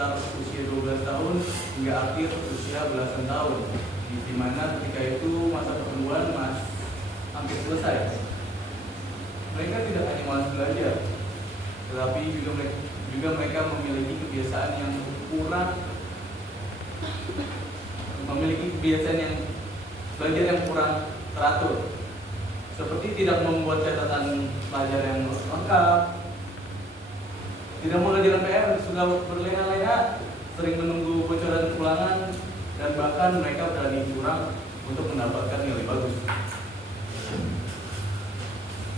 sekitar usia 12 tahun hingga akhir usia belasan tahun, di mana ketika itu masa pertumbuhan hampir selesai. Mereka tidak hanya malas belajar, tetapi juga mereka memiliki kebiasaan yang belajar yang kurang teratur, seperti tidak membuat catatan pelajar yang lengkap, tidak mengerjakan PR, sudah berlena-lena, sering menunggu bocoran ulangan, dan bahkan mereka berani curang untuk mendapatkan nilai bagus.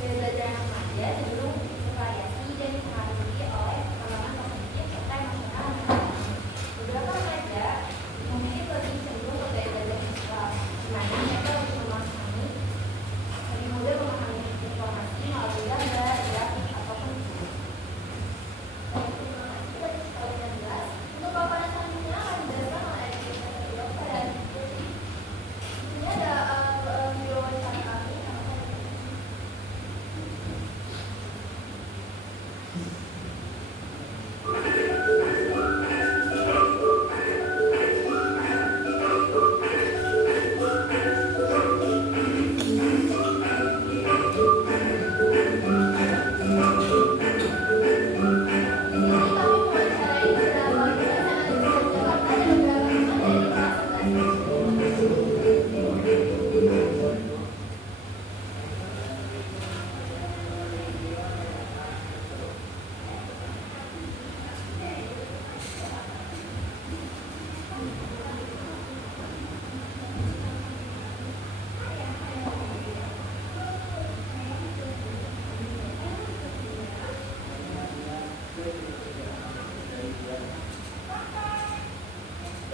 Belajar anak remaja cenderung bervariasi dan dipengaruhi oleh pengalaman kognitif serta emosional anak-anak. Beberapa remaja memiliki lebih cenderung ke gaya belajar visual, di mana mereka lebih mudah memahami informasi melalui gambar, grafik, ataupun buku. Untuk paparan selanjutnya akan dijelaskan oleh dokter dan ini ada video wawancara kami.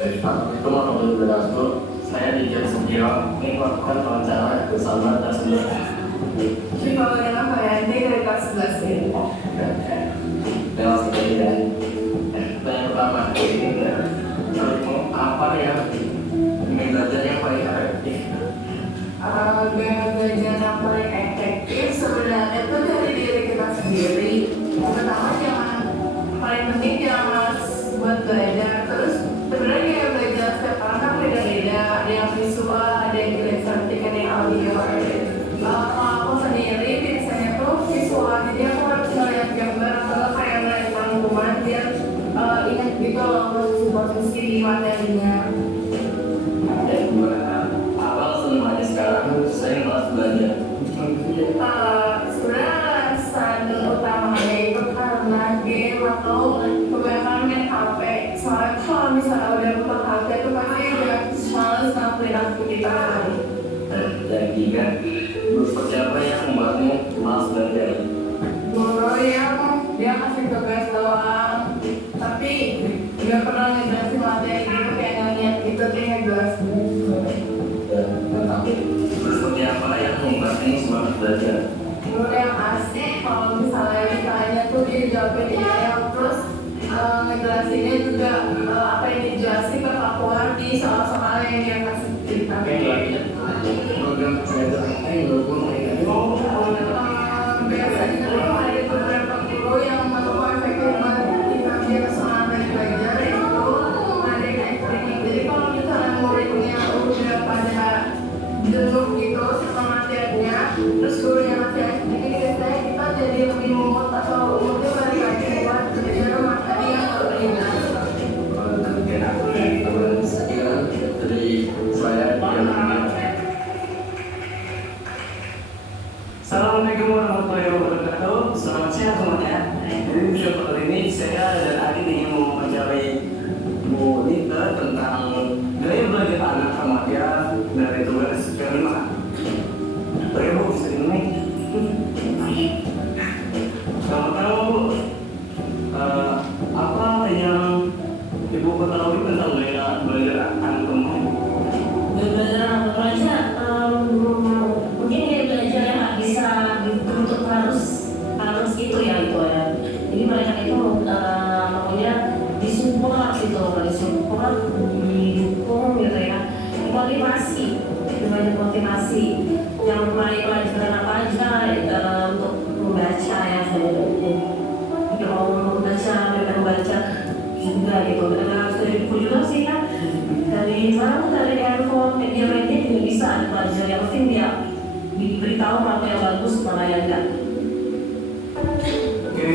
Assalamualaikum warahmatullahi wabarakatuh. Saya Dijak Sugiro ingin melakukan wawancara bersama tersebut. Coba dengan Pak Yandi dari kelas 11 ini. Terima kasih dan pertanyaan pertama ini apa ya belajar yang paling efektif? Gaya belajar yang paling efektif sebenarnya itu dari diri kita sendiri. Yang pertama paling penting jangan malas buat belajar. Terus sebenarnya gaya belajar setiap orang kan beda-beda. Ada yang visual, ada yang kinesthetik, ada yang audio. Kalau aku sendiri biasanya tuh visual, jadi aku harus melihat gambar atau kayak melihat rangkuman biar ingat gitu loh posisi materinya. Dan awal semuanya sekarang saya malas belajar. Sebenarnya alasan utamanya itu karena game atau kebanyakan main HP. Soalnya kalau misalnya udah buka HP itu pasti udah males ngelakuin aktivitas lain. Dan tiga, seperti apa yang membuatmu malas belajar? Guru yang dia kasih tugas doang, tapi nggak pernah ngejelasin materi gitu kayak ngeliat gitu dia ngejelasin. Seperti apa yang membuatmu semangat belajar? Guru yang asik, kalau misalnya ditanya tuh dia jawabin yang terus ngejelasinnya juga apa yang dijelasin berlakuan di soal-soal yang dia kasih cerita. Program belajar apa yang menurutmu Biasanya tuh ada beberapa guru yang melakukan efektif ketika dia semangat dari belajar itu ada yang ekstrim. Jadi kalau misalnya muridnya udah pada jenuh gitu sama materinya, terus gurunya masih ekstrim, biasanya kita jadi lebih memut atau moodnya balik lagi buat belajar materi yang lebih jelas. Dari saya Assalamualaikum warahmatullahi wabarakatuh. Selamat siang semuanya. Jadi video kali ini saya dan Adi ingin mewawancarai Bu Nita tentang gaya belajar anak remaja dari tugas P5. Oke Bu, bisa ini. Selamat tahu Bu, apa yang Ibu ketahui tentang gaya belajar anak remaja? Belajar anak remaja, mungkin gaya belajarnya nggak bisa dituntut harus gitu ya gitu ya. Jadi mereka itu maunya disupport gitu, disupport, didukung gitu ya. Motivasi, banyak motivasi. Yang mulai pelajaran apa aja untuk membaca ya sebenarnya. Jika mau membaca, mereka membaca juga gitu. Dan harus dari buku juga sih kan. Dari sekarang tuh dari handphone, media juga bisa belajar. Yang penting dia diberitahu apa yang bagus, mana yang enggak. Oke,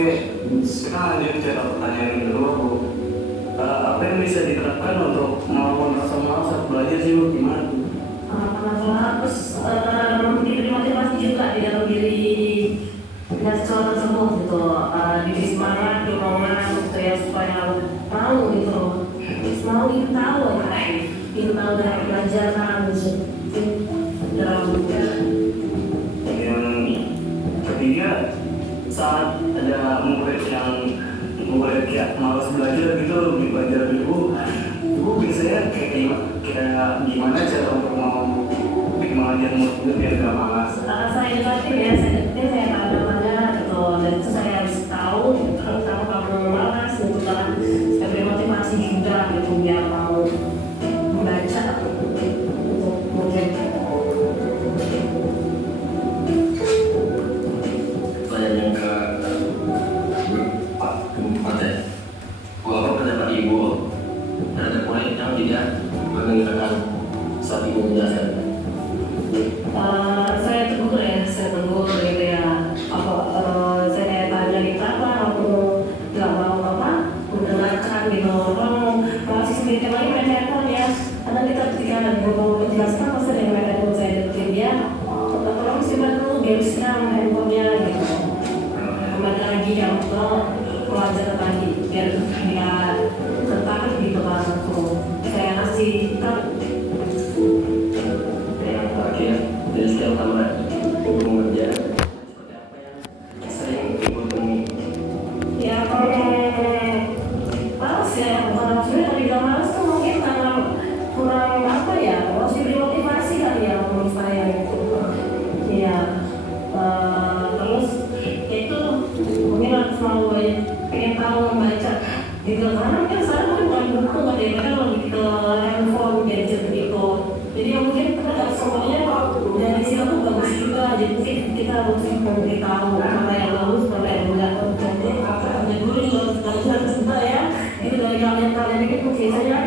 sekarang lanjut ke pertanyaan kedua Bu. Apa yang bisa diterapkan untuk melawan rasa malas saat belajar sih Bu, gimana Bu? Terus diberi motivasi juga di dalam diri dan sesuatu tersebut gitu, diberi semangat, dorongan gitu ya supaya mau gitu, mau ingin tahu dari pelajaran gitu dalam Yang ketiga, saat ada murid yang malas belajar gitu, belajar dulu, Bu biasanya kayak gimana cara untuk mau mengajar murid itu biar gak malas? saya deketin ya, saya tanya gitu, dan itu saya harus tahu kalau kamu malas gitu kan, saya beri motivasi juga gitu biar mau membaca untuk mungkin. Pertanyaan keempat ya. Apa pendapat Ibu terhadap murid yang tidak mendengarkan saat Ibu menjelaskan? Saya tegur gitu ya, saya tanya di belakang, aku nggak mau mendengarkan gitu, masih sedikit lagi mereka ya, karena kita ketika mau menjelaskan pasti ada mereka saya deketin dia, tolong simpan dulu biar bisa handphonenya gitu, kembali lagi yang ke pelajaran tadi biar dia tertarik gitu kan, saya kasih Dari setiap kamar Ibu mengajar seperti apa yang sering Ibu temui? ya kalau males ya, bukan maksudnya kalau tidak males tuh mungkin karena kurang apa ya, harus diberi motivasi kali ya menurut saya gitu ya. Terus itu mungkin harus mau pengen tahu membaca gitu, karena kan sekarang mungkin bukan buku kan ya, mereka lebih ke handphone gadget gitu, jadi mungkin kita semuanya dari sini tuh bagus juga, jadi mungkin kita harus memberitahu mana yang bagus, mana yang enggak. Jadi guru juga harus juga ya, itu dari kalian ini mungkin saja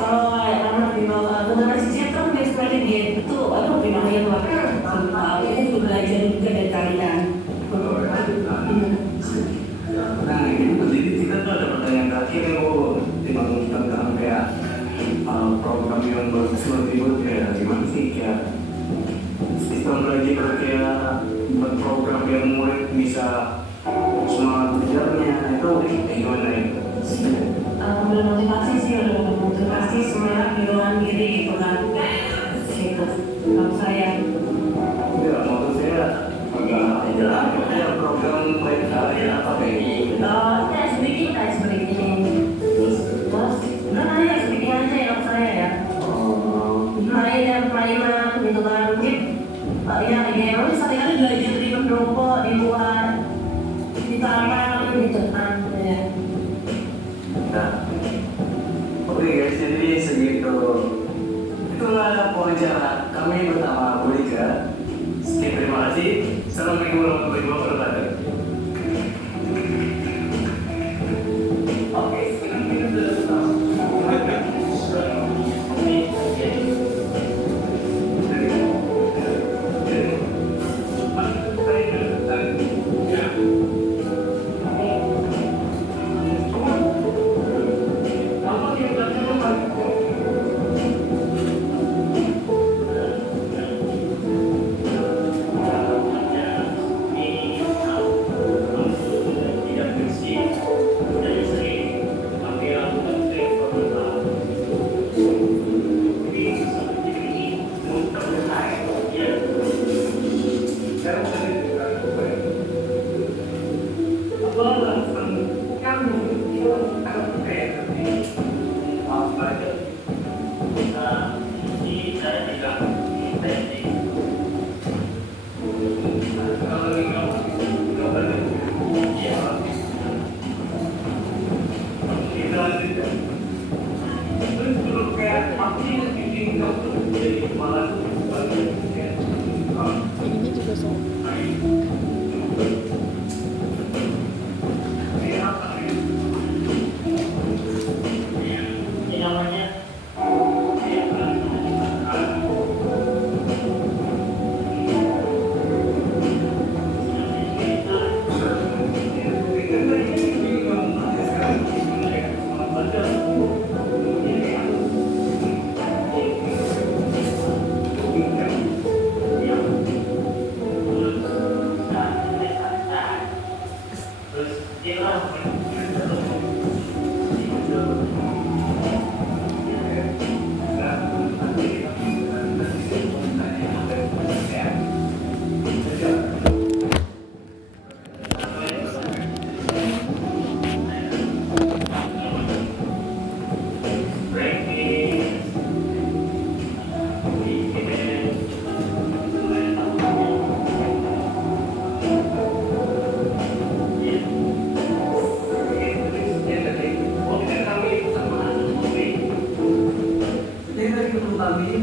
kalau anak di bawah generasi Z kan seperti dia itu gimana lah, ini juga belajar juga dari kalian. Nah ini jadi kita tuh ada pertanyaan terakhir yang Bu tentang kayak program yang bagus seperti itu kayak gimana sih kayak sistem belajar kayak buat program yang murid bisa semangat belajarnya itu gimana ya? Bermotivasi sih, bermotivasi semangat dorongan diri gitu kan, gitu kalau saya. Ya maksud saya agak jelas ya program baik kalian apa kayak gitu. Sedikit ini. Terus aja sedikit aja yang saya ya. Mainan gitu kan, mungkin ya idealnya sekali-kali belajar di pendopo di luar, di taman gitu kan ya. Nah, oke guys, jadi segitu. Itulah wawancara kami bersama Bu Lika. Sekian, terima kasih. Assalamualaikum warahmatullahi wabarakatuh. Oke, sekarang kita sudah tahu.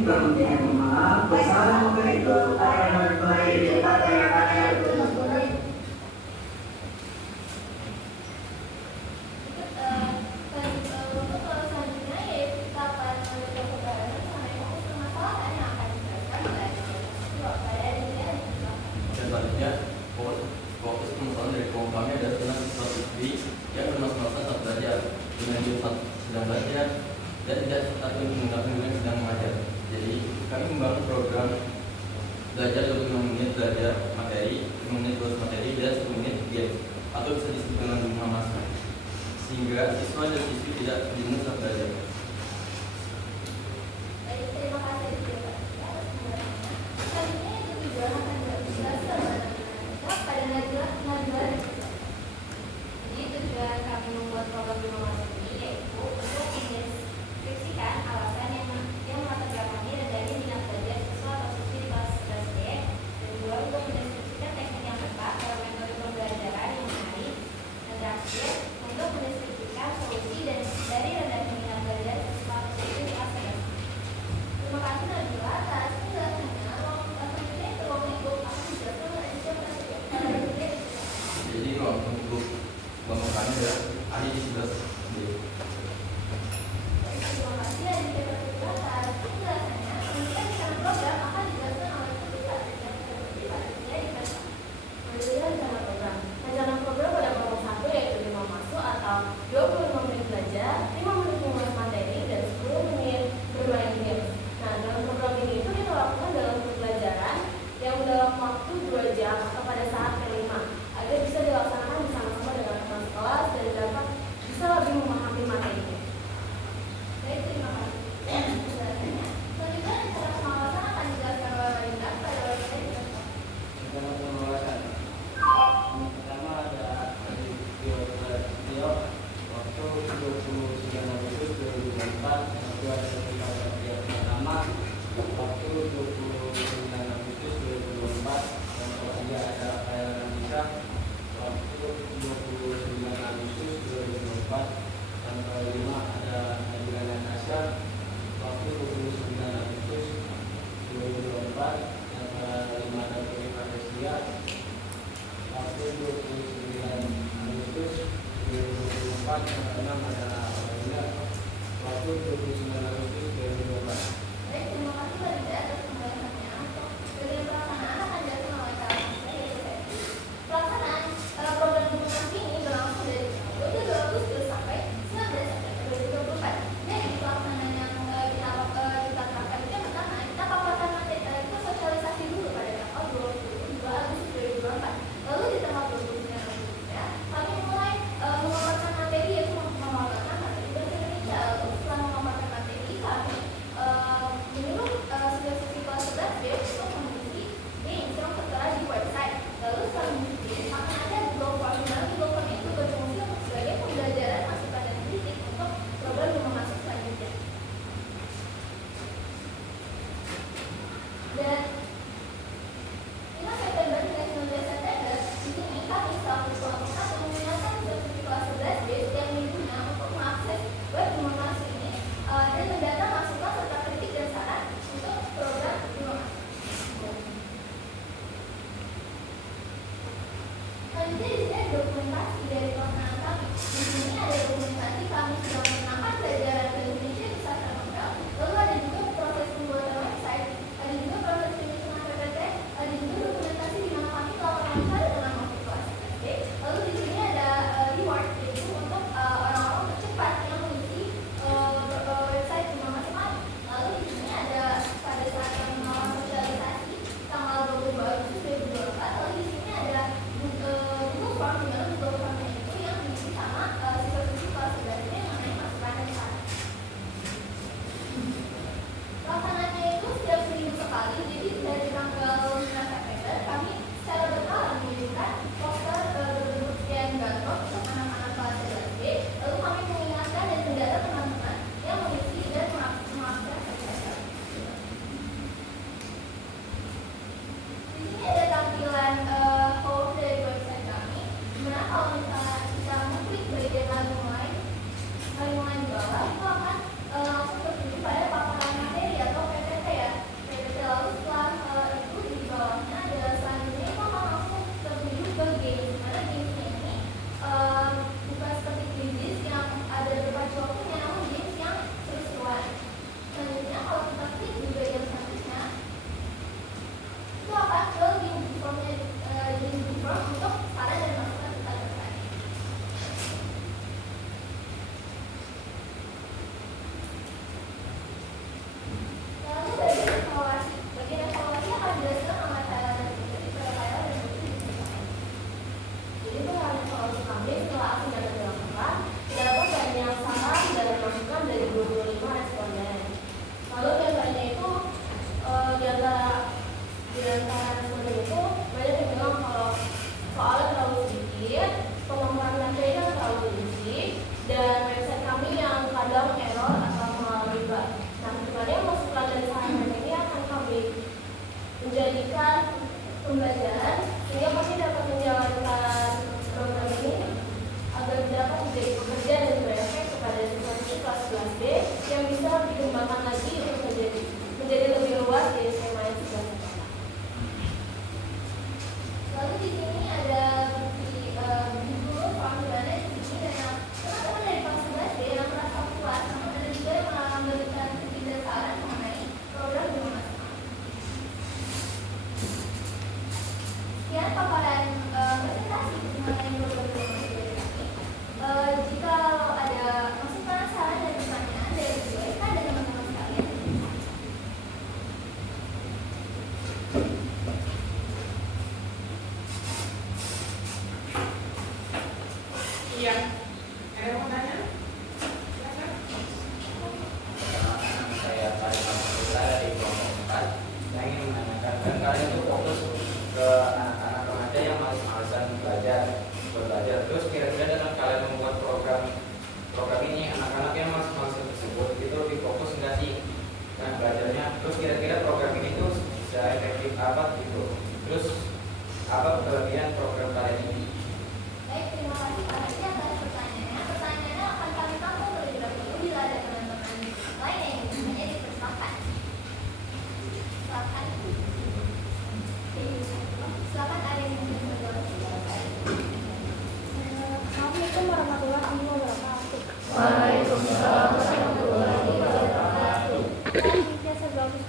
kami maaf bersama itu akan baik pada yang ada Untuk selanjutnya yaitu kapan menentukan pembayaran mengenai fokus permasalahan yang akan dijelaskan oleh pada dirinya dan juga Dan selanjutnya, fokus permasalahan dari kelompok kami adalah tentang siswa-siswi yang bermasalah saat belajar dengan jurusan sedang belajar dan tidak tertarik menggunakan dengan sedang mengajar. Jadi, kami membangun program belajar 25 menit belajar materi, 5 menit tulis materi, dan 10 menit game atau bisa disebut dengan rumah masuk, sehingga siswa dan siswi tidak bingung saat belajar. Baik, terima kasih atas penjelasannya. Selanjutnya itu tujuan akan dijelaskan pada Najwa. Jadi tujuan kami membuat program Rumah Masuk ini yaitu untuk mendeskripsikan alasan yang melatar belakangi rendahnya minat belajar siswa atau siswi di kelas 11 D, dan juga untuk mendeskripsikan teknik yang tepat dalam metode pembelajaran yang menarik, dan terakhir untuk mendeskripsikan solusi dan dari rendahnya minat belajar siswa atau siswi di kelas 11. Terima kasih Najwa atas penjelasannya. Selanjutnya itu ruang lingkup akan dijelaskan oleh siapa saja. Jadi, ruang lingkup kelompok kami adalah ahli di 11 D. Terima kasih Aditya Prasetyo atas penjelasannya. Selanjutnya di dalam program akan dijelaskan oleh Ketua seperti pada di kelas. Selanjutnya rencana program. Rencana program pada kelompok 1 yaitu 5 masuk atau 25 menit belajar, 5 menit mengulas materi, dan 10 menit bermain game. Nah, dalam program ini itu kita lakukan dalam pembelajaran yang dalam waktu 2 jam atau pada saat kelima agar bisa dilaksanakan bersama-sama dengan teman kelas dan dapat bisa lebih memahami materinya. Baik, terima kasih penjelasannya. Selanjutnya rencana pengawasan akan dijelaskan oleh Linda pada waktu di kelas. Rencana pengawasan. Yang pertama ada video waktu 29 Agustus 2004, itu ada sertifikat yang pertama waktu 29 Agustus 2004, yang ketiga ada layanan bisa waktu 29 Agustus 2004, dan kelima ada ajudan kasar waktu 29 Agustus 2024, yang kelima ada Pak Desia waktu 29 Agustus 2024, yang keenam adalah Linda waktu 29 Agustus 2024. Baik, terima kasih Linda atas penjelasannya. Untuk bagian pelaksanaan akan dijelaskan oleh Kak Lisa, yaitu Betty. Pelaksanaan program edukasi ini berlangsung dari 22 Agustus sampai 19 September 2024. Dan pelaksanaan yang kita terapkan itu yang pertama, kita paparkan materi itu sosialisasi dulu pada tanggal 22 Agustus 2024. Lalu di tanggal 29 Agustus kami mulai memaparkan materi, yaitu memaparkan materi bahasa Indonesia. Lalu setelah memaparkan materi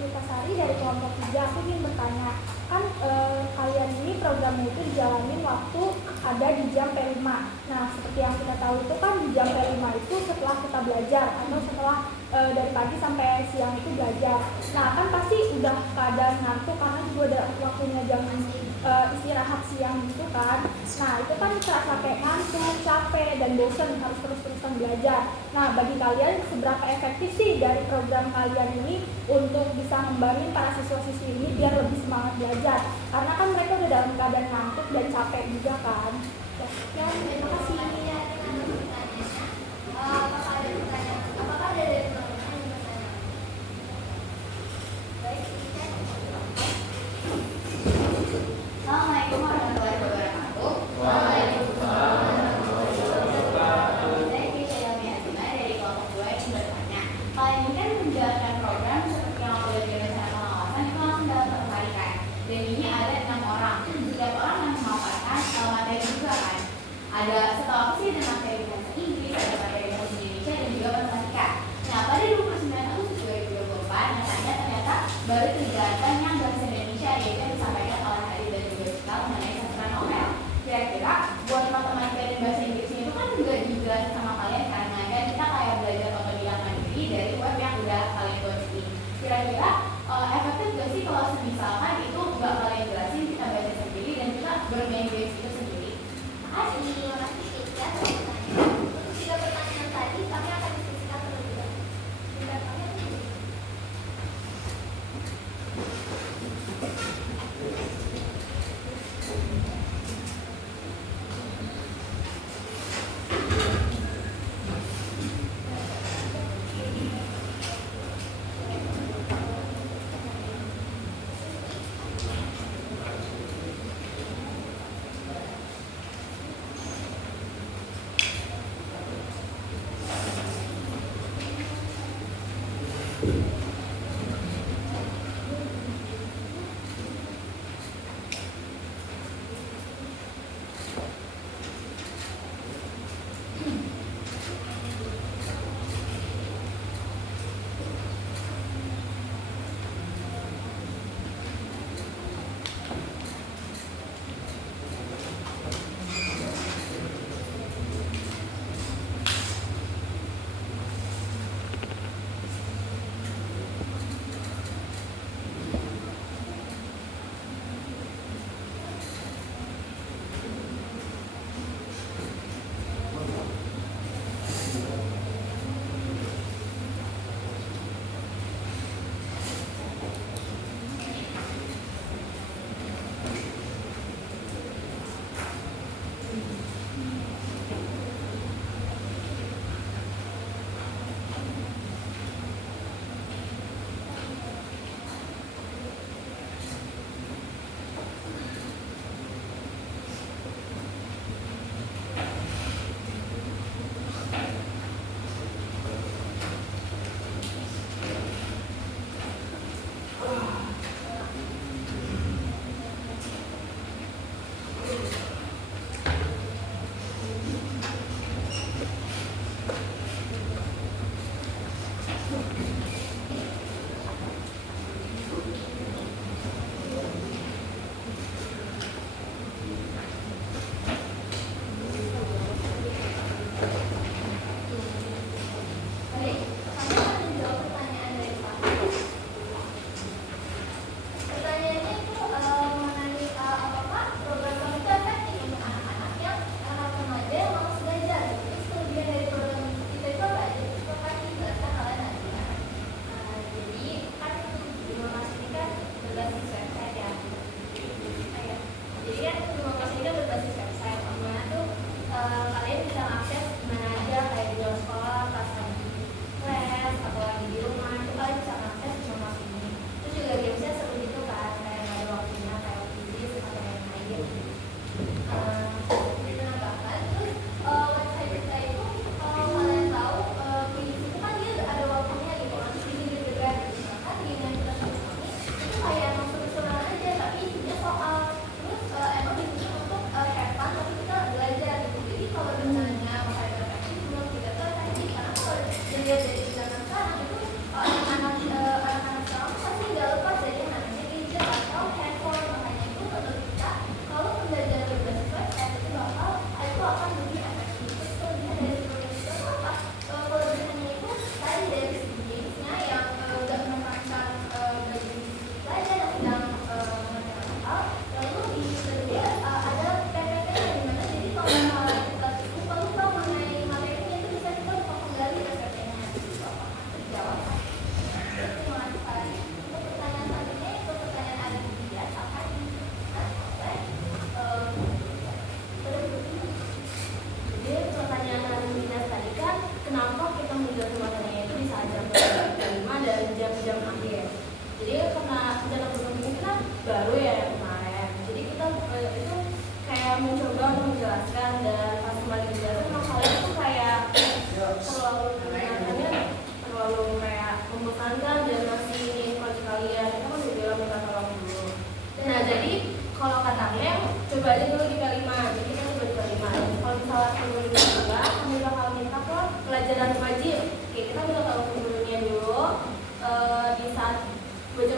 Puspasari dari kelompok 3. Aku ingin bertanya, kan kalian ini programnya itu dijalanin waktu ada di jam P5. Nah, seperti yang kita tahu itu kan di jam P5 itu setelah kita belajar atau setelah dari pagi sampai siang itu belajar. Nah, kan pasti udah keadaan ngantuk karena juga ada waktunya jam istirahat siang gitu kan. Nah, itu kan terasa kayak ngantuk, capek, dan bosan harus terus-terusan belajar. Nah, bagi kalian seberapa efektif sih dari program kalian ini untuk bisa membangun para siswa-siswi ini biar lebih semangat belajar? Karena kan mereka udah dalam keadaan ngantuk dan capek juga kan. Ya, terima kasih. Apakah ada pertanyaan? Apakah ada dari teman-teman yang bertanya? Baik, kita. Assalamualaikum warahmatullahi wabarakatuh. Waalaikumsalam warahmatullahi wabarakatuh. Saya Kisha Yami Azima dari kelompok 2 yang bertanya. Kalian ini kan menjalankan program seperti yang oleh rencana pengawasan itu langsung dalam satu hari kan. Dan ini ada 6 orang. Setiap orang yang memaparkan materi juga kan. Ada setahu aku sih ada materi bahasa Inggris, ada materi bahasa Indonesia dan juga matematika. Nah, pada 29 Agustus 2024, ternyata baru kegiatan yang bahasa Indonesia yaitu yang disampaikan oleh Hari dan juga Cikal mengenai sastra novel. Kira-kira buat matematika dan bahasa Inggrisnya itu kan juga dijelasin sama kalian kan, maka kita kayak belajar otodidak mandiri dari web yang udah kalian download. Kira-kira efektif gak sih kalau misalkan itu nggak kalian jelasin, kita baca sendiri dan kita bermain games itu sendiri? Makasih. Terima kasih ya atas pertanyaan. Untuk 3 pertanyaan tadi kami akan diskusikan terlebih dahulu.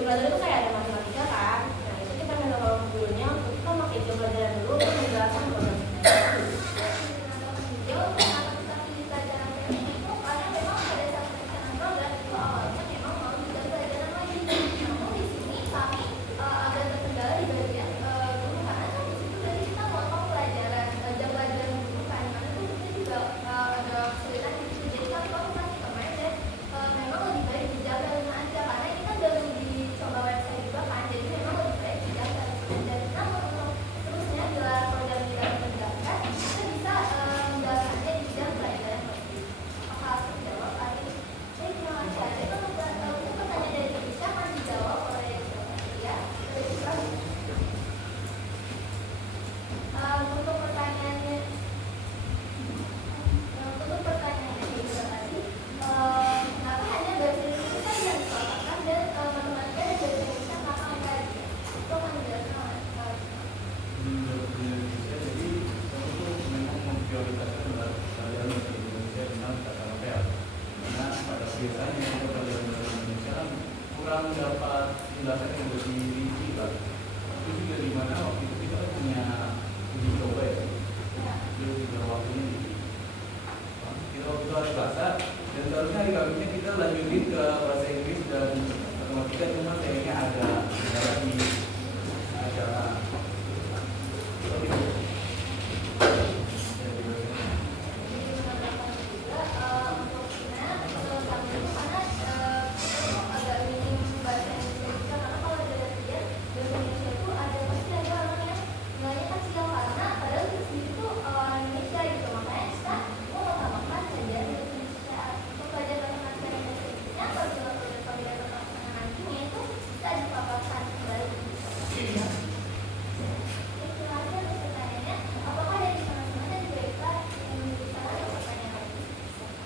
pelajaran itu kayak ada matematika kan. Nah itu kita minta tolong gurunya untuk kita pakai jam pelajaran dulu untuk menjelaskan program kita. Kenapa kita pilih pelajaran PMI itu karena memang pada saat perencanaan program itu awalnya memang mau juga pelajaran lagi. Namun di sini kami agak terkendala di bagian guru karena kan di situ dari kita motong pelajaran jam pelajaran guru kan, karena itu kita juga ada kesulitan di situ. Jadi kami konsultasi kemarin dan memang lebih baik dijaga aja karena ini kan baru dicoba website juga kan, jadi memang lebih baik dijaga. Dan kita untuk terusnya gelar program kita menegakkan kita bisa menjalankannya di jam pelajaran lebih. Apakah harus dijawab tadi? Saya terima kasih aja. Kalau pertanyaan dari Indonesia akan dijawab oleh ya. Untuk pertanyaannya juga tadi, kenapa hanya bahasa Indonesia saja yang disoalkan dan matematika dan bahasa Indonesia kenapa enggak aja? Itu akan dijelaskan oleh Menurut Indonesia, jadi untuk memang memprioritaskan pelajaran bahasa Indonesia dengan kata novel. Karena pada biasanya untuk pelajaran bahasa Indonesia kan kurang dapat penjelasan yang lebih rinci lah. Itu juga di mana waktu itu kita punya uji coba ya. Itu juga waktunya kita waktu itu hari Selasa dan seharusnya hari Kamisnya kita lanjutin ke bahasa Inggris dan matematika, cuma sayangnya ada kendala di acara.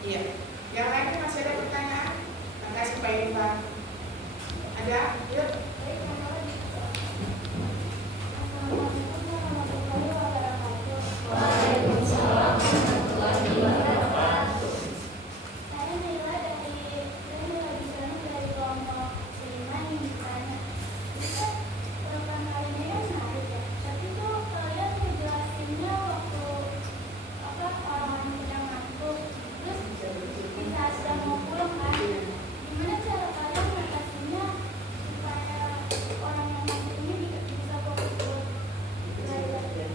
Iya. Yang lain masih ada pertanyaan? Terima kasih Pak Irfan. Ada? Yuk. Waalaikumsalam warahmatullahi wabarakatuh. Saya Mila dari kelompok 5 yang ditanya. Itu program kalian kan menarik ya, tapi tuh kalian ngejelasinnya waktu orang sedang ngantuk, terus di saat sedang mau pulang kan, gimana cara kalian mengatasinya supaya orang yang ngantuk ini bisa fokus buat belajar?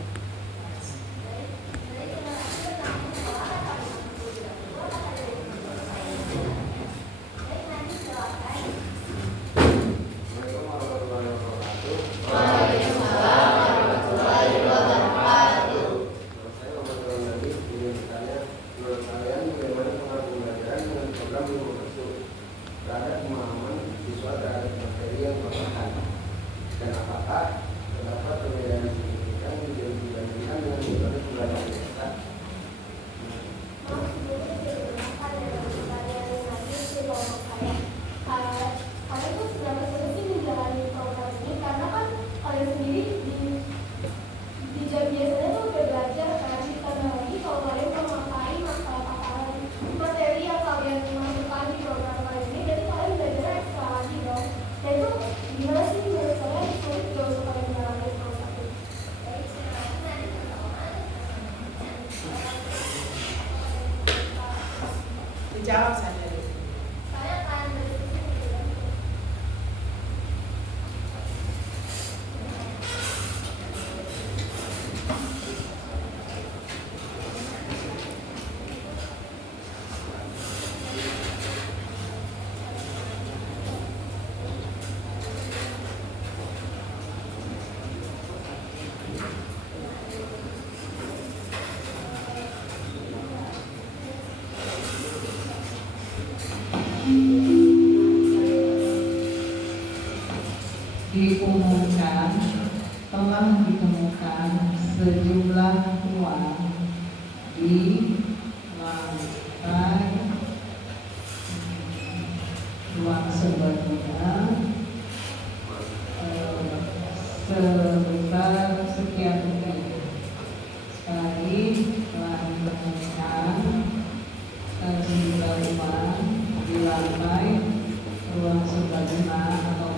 Dijawab saja. Saya akan berdiskusi. Diumumkan telah ditemukan sejumlah uang di lantai ruang sebelumnya sebesar sekian rupiah. Sekali telah ditemukan sejumlah uang di lantai ruang sebelumnya atau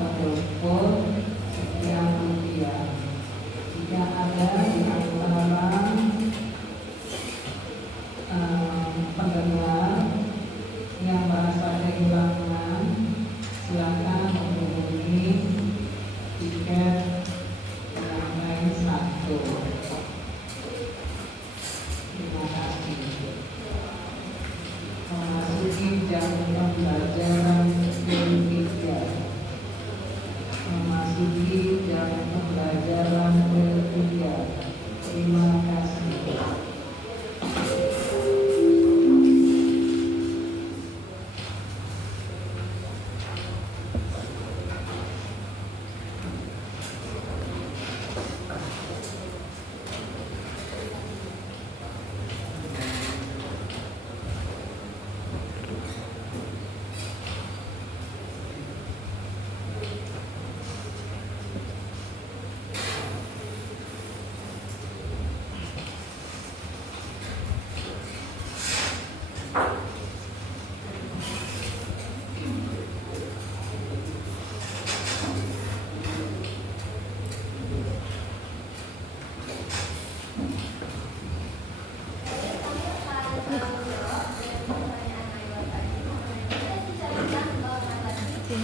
Jadi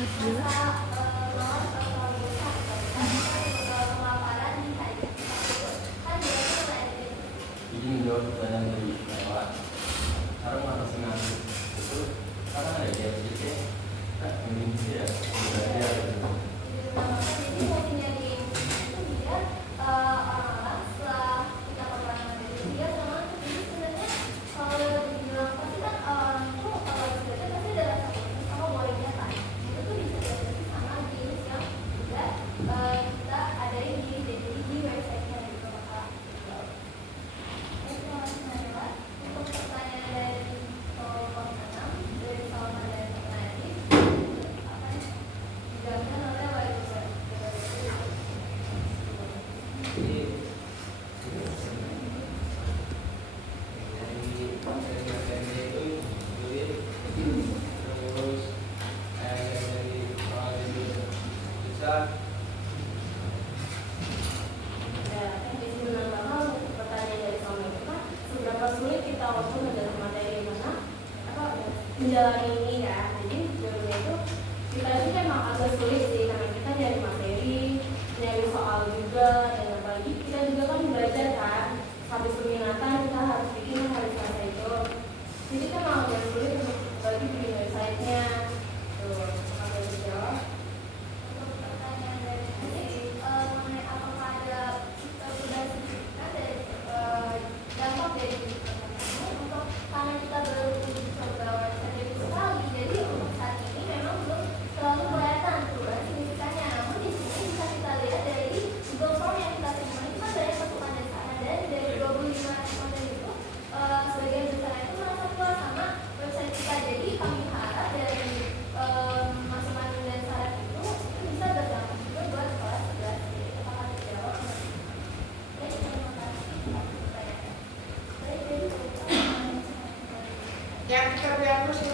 menjawab pertanyaan dari lewat cara mengatasi ngantuk itu karena ada GSIC mungkin ya belajar gitu. Menjalani ini ya, jadi sebelumnya itu kita itu memang agak sulit sih karena kita nyari materi, nyari soal juga, dan apalagi kita juga kan belajar kan, habis peminatan kita harus bikin hari Selasa itu, jadi kan memang agak sulit untuk bagi bikin websitenya. Tuh, apa itu jawab? Untuk pertanyaan dari mengenai apakah ada sudah signifikan dari dampak dari untuk karena kita baru coba sekali, jadi untuk saat ini memang belum terlalu kelihatan perubahan signifikannya. Namun di sini bisa kita lihat dari Google Form yang kita terima itu kan banyak masukan dari sana, dan dari 25 responden itu sebagian besar itu merasa puas sama website kita. Jadi kami harap dari masukan dan saran itu bisa berdampak juga buat kelas 11. Jadi apakah dijawab? Baik, terima kasih. Yang terdiagnosis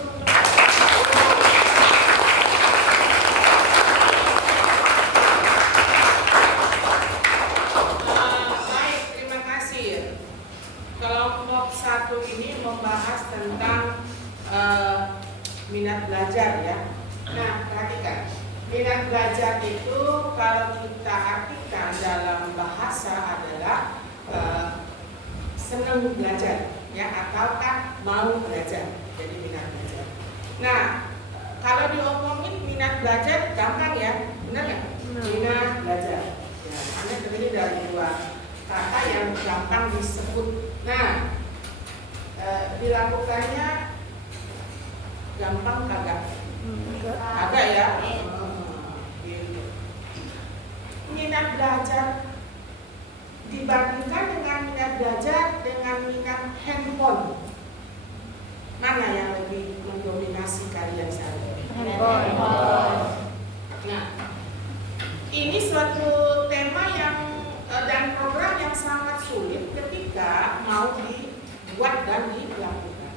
baik, terima kasih. Kelompok 1 ini membahas tentang minat belajar ya. Nah, perhatikan. Minat belajar itu kalau kita artikan dalam bahasa adalah senang belajar ya, ataukah mau belajar. Jadi minat belajar. Nah, kalau diomongin minat belajar gampang ya, benar nggak? Minat belajar. Ya, hanya terdiri dari 2 kata yang gampang disebut. Nah, dilakukannya gampang kagak? Kagak ya. Gitu. Minat belajar dibandingkan dengan minat belajar dengan minat handphone, mana yang lebih mendominasi kalian saat ini? Handphone. Nah, ini suatu tema yang dan program yang sangat sulit ketika mau dibuat dan dilakukan.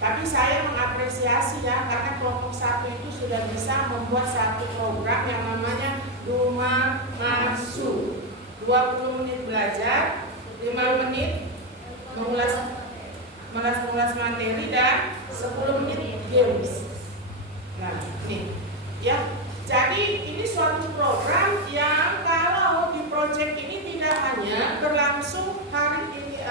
Tapi saya mengapresiasi ya, karena kelompok 1 itu sudah bisa membuat satu program yang namanya Rumah Masuk. 20 menit belajar, 5 menit mengulas materi, dan 10 menit games. Nah, ini ya. Jadi ini suatu program yang kalau di proyek ini tidak hanya berlangsung hari ini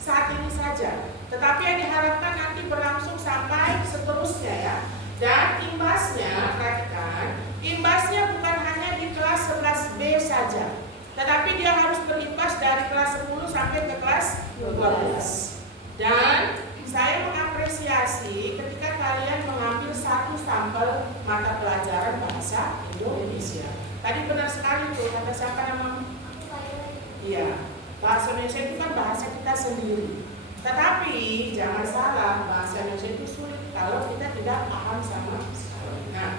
saat ini saja, tetapi yang diharapkan nanti berlangsung sampai seterusnya ya. Dan imbasnya, perhatikan, imbasnya bukan hanya di kelas 11B saja, tetapi dia harus berimbas dari kelas 10 sampai ke kelas 12. Dan saya mengapresiasi ketika kalian mengambil satu sampel mata pelajaran bahasa Indonesia. Tadi benar sekali tuh, kata siapa nama? Iya, bahasa Indonesia itu kan bahasa kita sendiri. Tetapi jangan salah, bahasa Indonesia itu sulit kalau kita tidak paham sama sekali. Nah,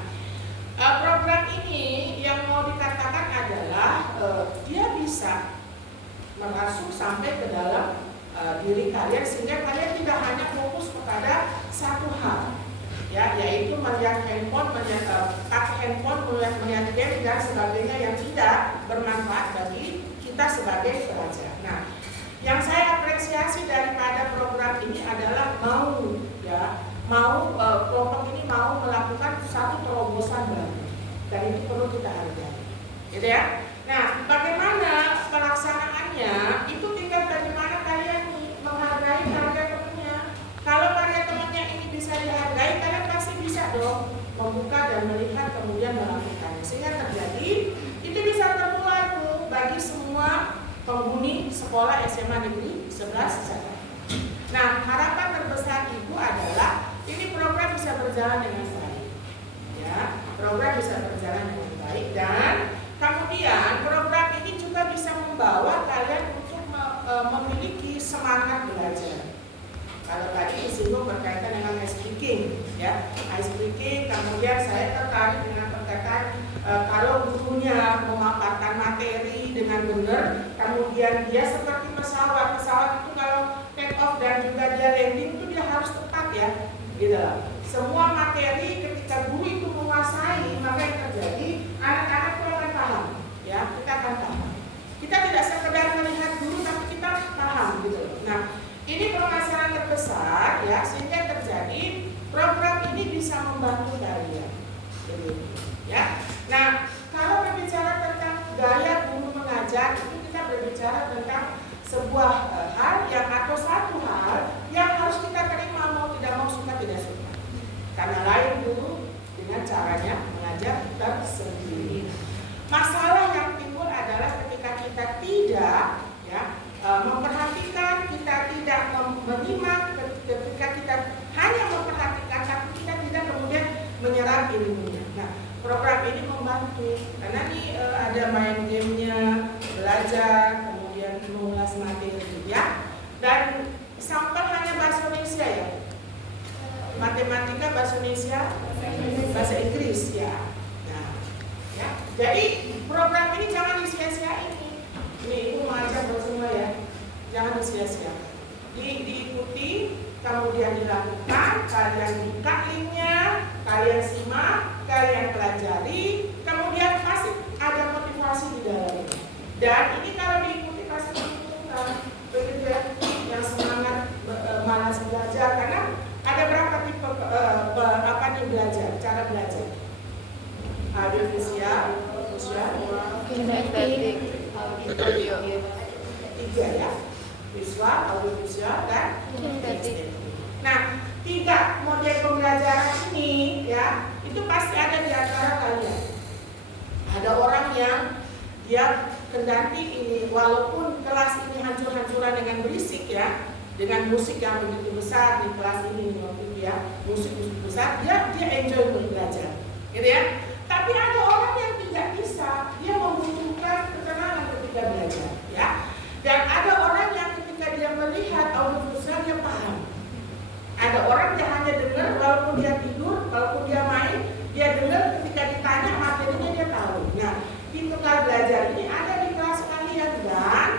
program ini yang mau dikatakan adalah dia bisa merasuk sampai ke dalam diri kalian, sehingga kalian tidak hanya fokus kepada satu hal ya, yaitu melihat handphone, pakai handphone, melihat game dan sebagainya yang tidak bermanfaat bagi kita sebagai pelajar. Nah, yang saya apresiasi daripada program ini adalah mau ya, kelompok ini mau melakukan satu terobosan baru, dan itu perlu kita hargai, gitu ya. Nah, bagaimana pelaksanaannya? Itu tinggal bagaimana kalian menghargai karya temannya. Kalau karya temannya ini bisa dihargai, kalian pasti bisa dong membuka dan melihat kemudian melakukannya, sehingga terjadi itu bisa tertular tuh bagi semua penghuni sekolah SMA Negeri 11 Jakarta. Nah, harapan terbesar Ibu adalah ini program bisa berjalan dengan baik, ya, program bisa berjalan dengan baik, dan kemudian program ini juga bisa membawa kalian untuk memiliki semangat belajar. Kalau tadi disinggung berkaitan dengan ice breaking, ya, ice breaking, kemudian saya tertarik dengan perkataan kalau gurunya memaparkan materi dengan benar, kemudian dia seperti pesawat itu kalau take off dan juga dia landing itu dia harus tepat, ya, gitu. Semua materi ketika guru itu menguasai, maka yang terjadi anak-anak itu akan paham, ya, kita akan paham. Kita tidak sekedar melihat guru, tapi kita paham, gitu. Nah, ini permasalahan terbesar, ya, sehingga terjadi program ini bisa membantu kalian, gitu, ya. Nah, kalau berbicara tentang gaya guru mengajar, itu kita berbicara tentang sebuah hal yang atau satu hal yang harus kita terima, mau tidak mau, suka tidak suka. Karena lain guru dengan caranya mengajar tersendiri. Masalah yang timbul adalah ketika kita tidak, ya, memperhatikan, kita tidak menyimak, ketika kita hanya memperhatikan tapi kita tidak kemudian menyerap ilmunya. Nah, program ini membantu karena ini ada main gamenya, belajar, kemudian mengulas materi, ya, dan sampel hanya bahasa Indonesia, ya, matematika bahasa Indonesia, bahasa Inggris, ya. Nah, ya, jadi program ini jangan disia-siain. Ini Ibu mengajak semua, ya, jangan disia-sia. Diikuti, kemudian dilakukan, kalian buka linknya, kalian simak, kalian pelajari, kemudian pasti ada motivasi di dalamnya. Dan ini kalau diikuti pasti menguntungkan, begitu, ya, yang semangat malas belajar, karena ada berapa tipe belajar, cara belajar? Audiovisual, kinetik, audio, 3, ya, visual, audiovisual, dan kinetik. Nah, 3 model pembelajaran ini, ya, itu pasti ada di antara kalian. Ada orang yang dia kendati ini, walaupun kelas ini hancur-hancuran dengan berisik, ya, dengan musik yang begitu besar di kelas ini, ya, musik besar, dia enjoy belajar, gitu, ya. Tapi ada orang yang tidak bisa, dia membutuhkan ketenangan ketika belajar, ya. Dan ada orang yang ketika dia melihat audiovisual dia paham. Ada orang yang hanya dengar, walaupun dia tidur, walaupun dia main, dia dengar, ketika ditanya materinya dia tahu. Nah, tipe belajar ini ada di kelas kalian dan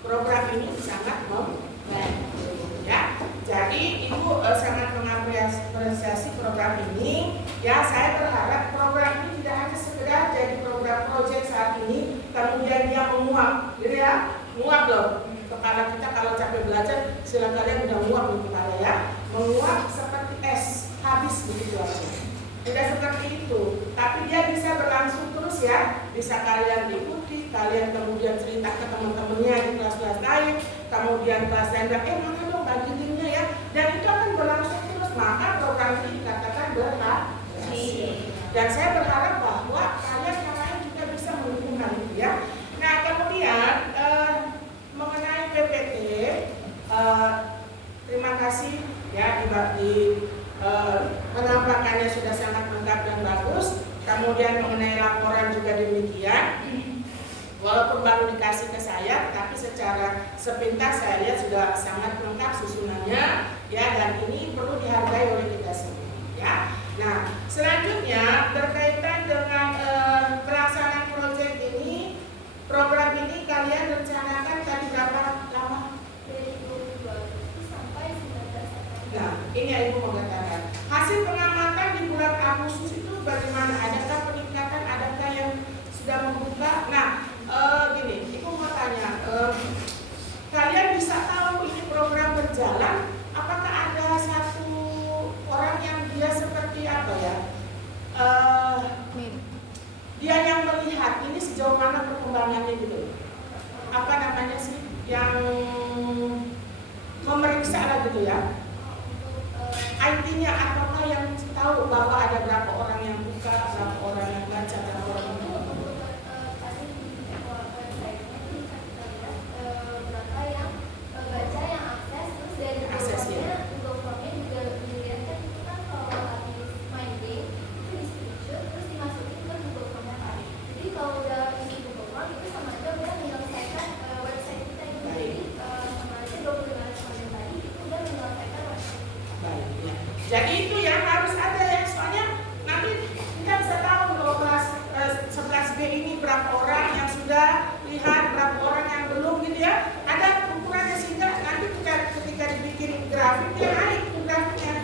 program ini sangat membantu, ya. Jadi Ibu sangat mengapresiasi program ini. Ya, saya berharap program ini tidak hanya sekedar jadi program proyek saat ini, kemudian dia menguap, gitu, ya, menguap loh. Kepala kita kalau capek belajar, silakan kalian udah muak di kepala, ya, menguap seperti es, habis begitu aja. Tidak seperti itu, tapi dia bisa berlangsung terus, ya. Bisa kalian ikuti, kalian kemudian cerita ke teman-temannya di kelas-kelas lain, kemudian kelas lain, mana dong bagi linknya, ya, dan itu akan berlangsung terus. Maka program ini dikatakan berhasil. Dan saya berharap bahwa kalian yang lain juga bisa mendukung hal itu, ya. Nah, kemudian mengenai PPT, terima kasih, ya, penampakannya sudah sangat lengkap dan bagus. Kemudian mengenai laporan juga demikian. Walaupun baru dikasih ke saya, tapi secara sepintas saya lihat sudah sangat lengkap susunannya, ya, dan ini perlu dihargai oleh kita semua, ya. Nah, selanjutnya berkaitan dengan pelaksanaan proyek ini, program ini kalian rencanakan tadi berapa lama? dari 2020 sampai 19 Nah, ini yang Ibu mau katakan. Hasil pengamatan di bulan Agustus itu bagaimana? Adakah peningkatan? Adakah yang sudah membuka? Nah, gini, Ibu mau tanya, kalian bisa tahu ini program berjalan? Apakah ada satu orang melihat ini sejauh mana perkembangannya gitu. Apa namanya sih yang memeriksa lah gitu ya. IT-nya apakah yang tahu bahwa ada berapa orang yang buka, berapa orang yang baca, berapa orang yang buka. Berapa yang baca, yang akses, terus dari Akses, ya. Google Formnya juga dilihat kan itu kan kalau habis main game itu di screenshot terus dimasukin ke Google Formnya kan. Jadi kalau udah isi Google Form itu sama aja udah menyelesaikan website kita itu. Jadi sama aja 25 responden tadi itu udah menyelesaikan website kita. Baik, ya. Jadi itu yang harus ada ya, soalnya nanti kita bisa tahu kalau kelas 11B ini berapa orang yang sudah lihat, berapa orang yang belum gitu ya. Ada ukurannya sehingga nanti ketika dibikin grafik dia naik grafiknya,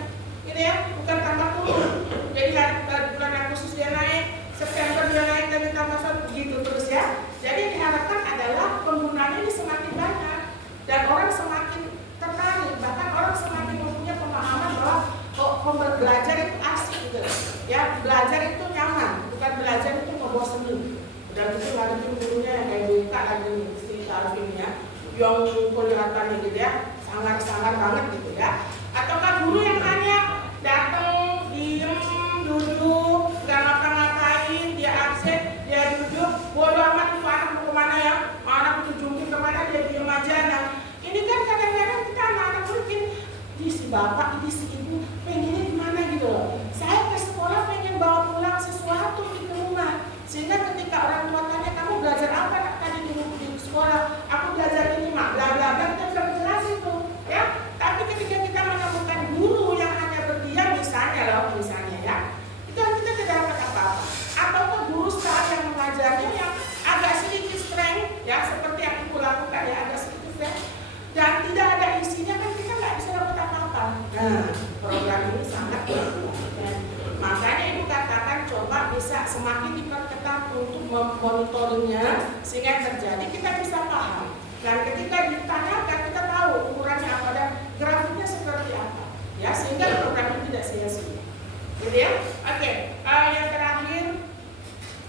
gitu ya, bukan tambah turun. Jadi bulan Agustus dia naik, September dia naik lagi tambah 1 begitu terus ya. Jadi diharapkan adalah penggunanya ini semakin banyak dan orang semakin tertarik, bahkan orang semakin mempunyai pemahaman bahwa belajar itu asik gitu ya, belajar itu nyaman, bukan belajar itu ngebosenin. Udah gitu lagi gurunya yang kayak buka lagi si Arvin ya, yang kelihatannya gitu ya, sangar-sangar banget gitu ya. Ataukah guru yang hanya datang, diem, duduk, gak ngapa-ngapain, dia absen, dia duduk, bodo amat itu anak mau kemana ya, anak itu jungkir kemana, dia diem aja. Nah ini kan kadang-kadang kita anak-anak mungkin di si bapak, di si ibu pengennya gimana gitu loh. Saya ke sekolah pengen bawa pulang sesuatu di rumah, sehingga ketika orang tua tanya kamu belajar apa nak tadi di sekolah, aku belajar ini mak, bla bla bla, kita bisa menjelasin tuh ya. Tapi ketika kita menemukan guru yang hanya berdiam misalnya ya, itu kita tidak dapat apa-apa. Ataukah guru saat yang mengajarnya yang agak sedikit strength ya, seperti yang aku lakukan ya, agak sedikit strength dan tidak ada isinya, kan kita nggak bisa dapat apa-apa. Nah, program ini sangat bagus. Makanya ibu katakan coba bisa semakin diperketat untuk monitoringnya sehingga terjadi kita bisa paham. Dan ketika ditanyakan kita tahu ukurannya apa dan grafiknya seperti apa. Ya, sehingga program ini tidak sia-sia. Gitu ya? Oke, yang terakhir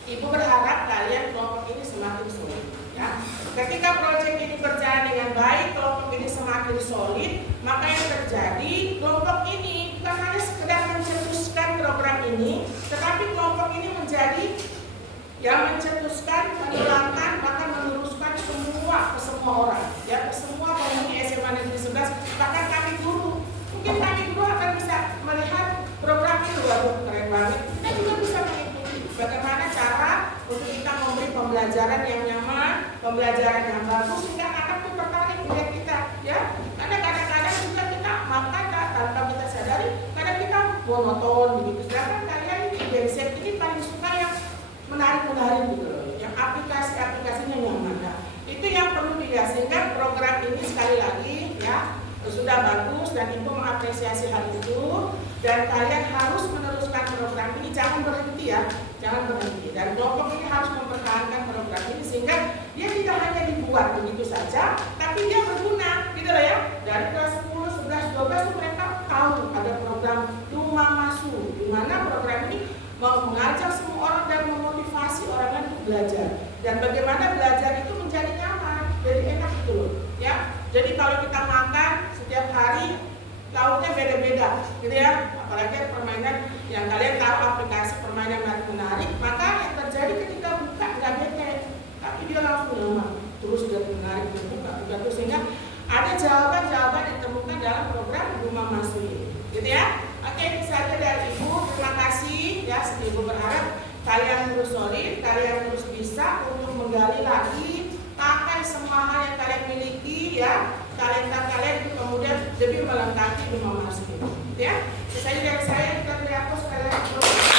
ibu berharap kalian kelompok ini semakin solid. Ya. Ketika proyek ini berjalan dengan baik, kelompok ini semakin solid, maka yang terjadi kelompok ini bukan hanya sekedar mencetuskan program ini, tetapi kelompok ini menjadi yang mencetuskan, menerangkan, bahkan meneruskan semua ke semua orang, ya ke semua penghuni SMA Negeri 11, bahkan kami guru. Mungkin kami guru akan bisa melihat program ini, waduh keren banget. Kita juga bisa mengikuti bagaimana cara untuk kita memberi pembelajaran yang nyaman, pembelajaran yang bagus sehingga anak itu tertarik melihat kita, ya. Karena kadang-kadang juga kita makan tanpa kita sadari, kadang kita monoton begitu. Sedangkan kalian ini genset ini paling suka yang menarik gitu loh, yang aplikasinya nyaman. Nah, itu yang perlu dilihat sehingga program ini sekali lagi ya sudah bagus dan ibu mengapresiasi hal itu dan kalian harus meneruskan program ini, jangan berhenti ya, jangan berhenti. Dan kelompok ini harus mempertahankan program ini sehingga dia tidak hanya dibuat begitu saja, tapi dia berguna gitu loh ya. Dari kelas 10, 11, 12 itu mereka tahu ada program Rumah Masuk, di mana program ini mau mengajak semua orang dan memotivasi orang lain untuk belajar. Dan bagaimana belajar itu menjadi nyaman, jadi enak gitu loh ya. Jadi kalau kita makan setiap hari lauknya beda-beda gitu ya, apalagi ada permainan yang kalian tahu aplikasi permainan menarik, maka yang terjadi ketika buka nggak bete, tapi dia langsung lama terus dan menarik buka terus sehingga ada jawaban-jawaban ditemukan dalam program Rumah Masuk ini gitu ya. Oke, itu saja dari ibu, terima kasih ya. Ibu berharap kalian terus solid, kalian terus bisa untuk menggali lagi, pakai semua hal yang kalian miliki ya, talenta kalian itu kemudian lebih melengkapi Rumah Masuk ini ya. Itu saja dari saya, kita lihat sekalian.